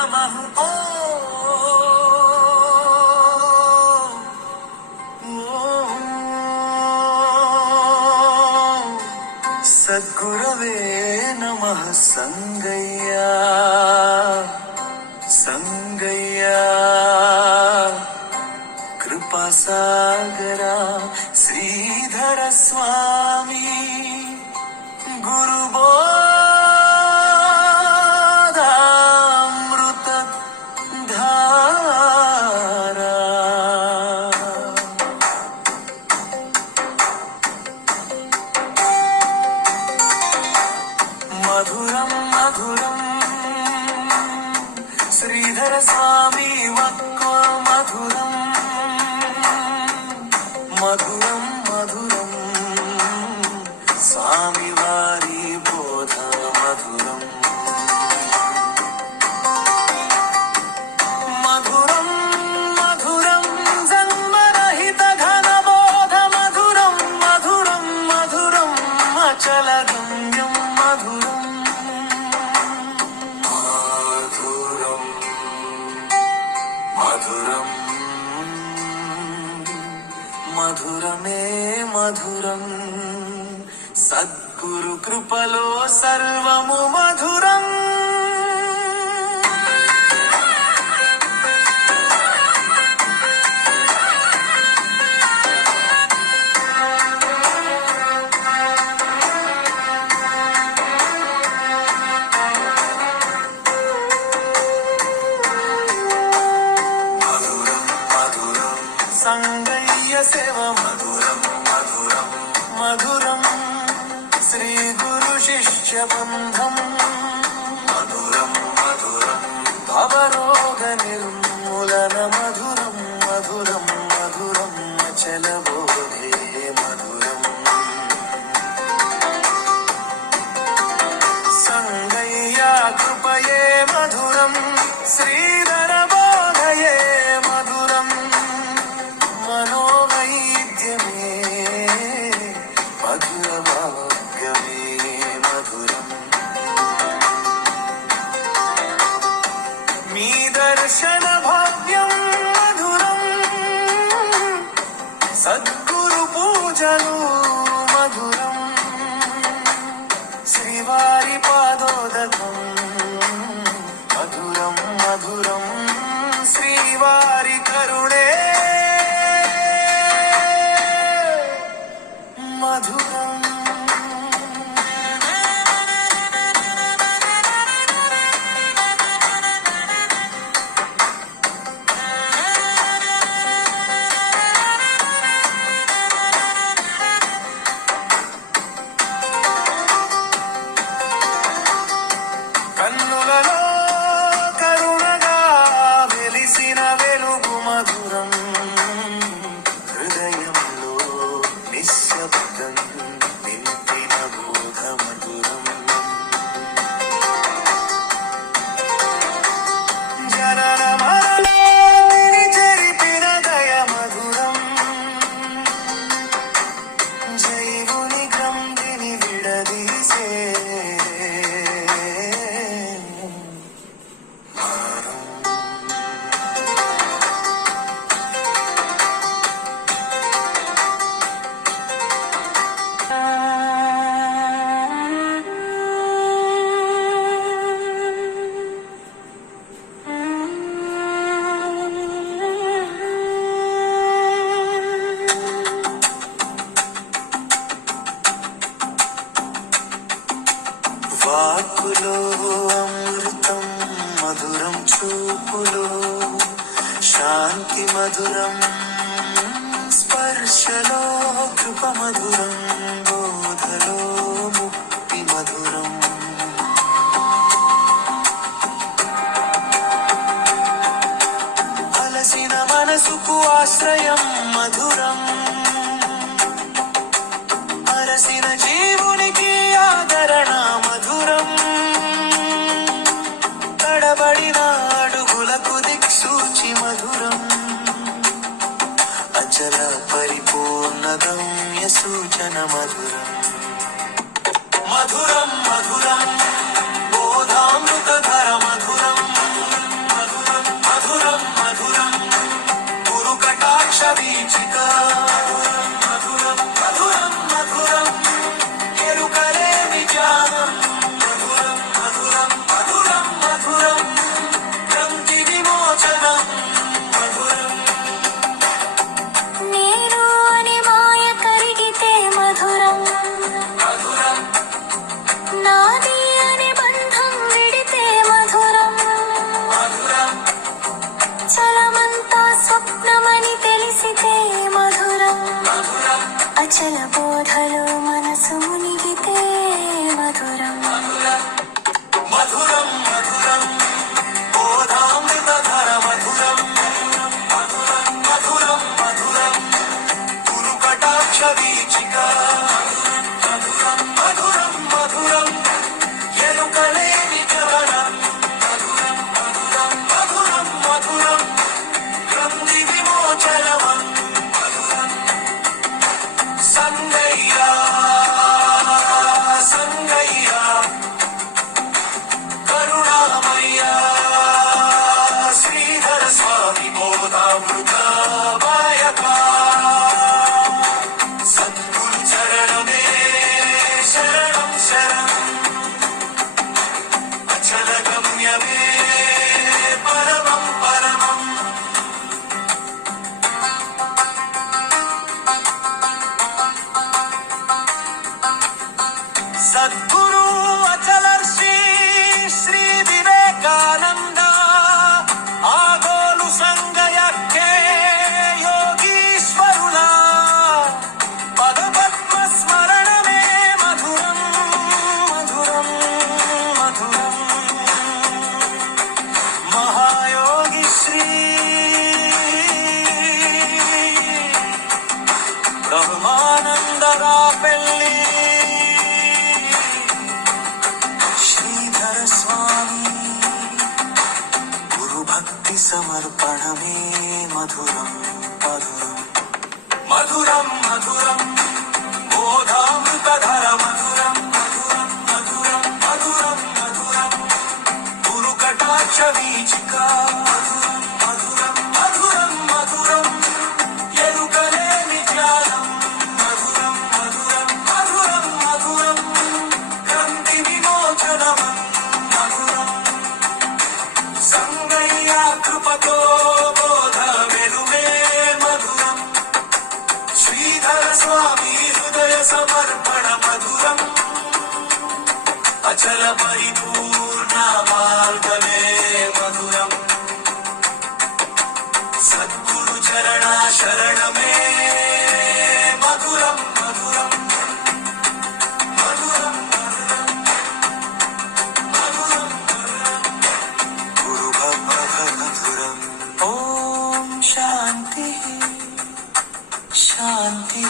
नमः सद्गुरवे नमः संगय्या संगय्या कृपासागरा श्रीधर स्वामी गुरुबोधामृत धारा मधुरम मधुरम श्रीधर स्वामी वक्को मधुरम मधुरम मधुरम स्वामी वारी बोध मधुरम मधुरम मधुरम जन्मरहित घन बोध मधुरम मधुरम मधुरम अचल गम्यम मधुरम मधुरम मधुरम मधुरमे मधुरम सद्गुरु कृपलो सर्वमु मधुरम मधुरम मधुरम संगय्य सेव मधुरम मधुरम मधुरम श्री गुरु शिष्य बंधम मधुरम मधुरम भवरोग निर्मूलन मधुरम मधुरम मधुरम अचल बोधे मधुरम संगय्या कृपये मधुरम श्रीधर बोधये मधुरम मनोवैद्यमे मधुरभाग्यमे मधुरम मी दर्शन भाव्यम मधुरम सद्गुरु पूजनो मधुरम श्रीवारि पादोदकम मधुरम मधुरम श्रीवारि करुणे मधुरम కన్నులలో కరుణగా వెలిసిన వెలుగు మధురం హృదయంలో నిశ్శబ్దం నింపిన బోధ మధురం జనన మరణాన్ని చెరిపిన దయ మధురం జైవుని గ్రంథిని విడదీసే వాక్కులో అమృతం మధురం చూపులో శాంతి మధురం స్పర్శలో కృప మధురం బోధలో ముక్తి మధురం అలసిన మనసుకు ఆశ్రయం మధురం అరసిన జీవునికి ఆదరణ మధురం తడబడిన అడుగులకు దిక్సూచి మధురం అచల పరిపూర్ణ గమ్య సూచన మధురం మధురం మధురం బోధామృత ధర మధురం కటాక్ష వీచిక మధురం మధురం మధురం ఎరుకలేని జ్ఞానం మధురం మధురం మధురం మధురం భ్రాంతి విమోచనం మధురం నేను అని మాయ కరిగితే మధురం మధురం నాది అని బంధం విడితే మధురం మధురం చలమంతా స్వప్నమని తెలిసితే మధురం మధురం అచల బోధలో మనసు మునిగితే మధురం మధురం మధురం మధురం బోధామృతధర మధురం మధురం మధురం మధురం గురు కటాక్ష వీచిక మధురం మధురం మధురం ఎరుకలేని చరణం మధురం మధురం మధురం మధురం గ్రంథి విమోచనమం మధురం సంగయ్యా సంగయ్యా కరుణామయ్యా శ్రీధర స్వామి బోధామృత వాయకా సద్గురు చరణమే శరణం శరణం అచల గమ్యమే పరమం పరమం సద్గురు అచలర్షి శ్రీ వివేకానంద ఆగోలు సంగయక్కే యోగీశ్వరుల పదపద్మ స్మరణమే మధురం మధురం మధురం మహాయోగి శ్రీ బ్రహ్మానందరా పెళ్ళి శ్రీధర స్వామి గురు భక్తి సమర్పణమే మధురం మధురం మధురం మధురం బోధామృతధర మధురం మధురం మధురం మధురం మధురం గురు కటాక్ష వీచిక మధురం మధురం మధురం మధురం ఎరుకలేని జ్ఞానం మధురం మధురం మధురం మధురం గ్రంథి విమోచనమం మధురం సంగయ్య కృపతో బోధ వెలుమే మధురం శ్రీధర స్వామి హృదయ సమర్పణ మధురం అచల పరిపూర్ణ మార్గమే మధురం సద్గురు చరణ శరణమే మధురం మధురం మధురం మధురం గురు మధురం ఓం శాంతి శాంతి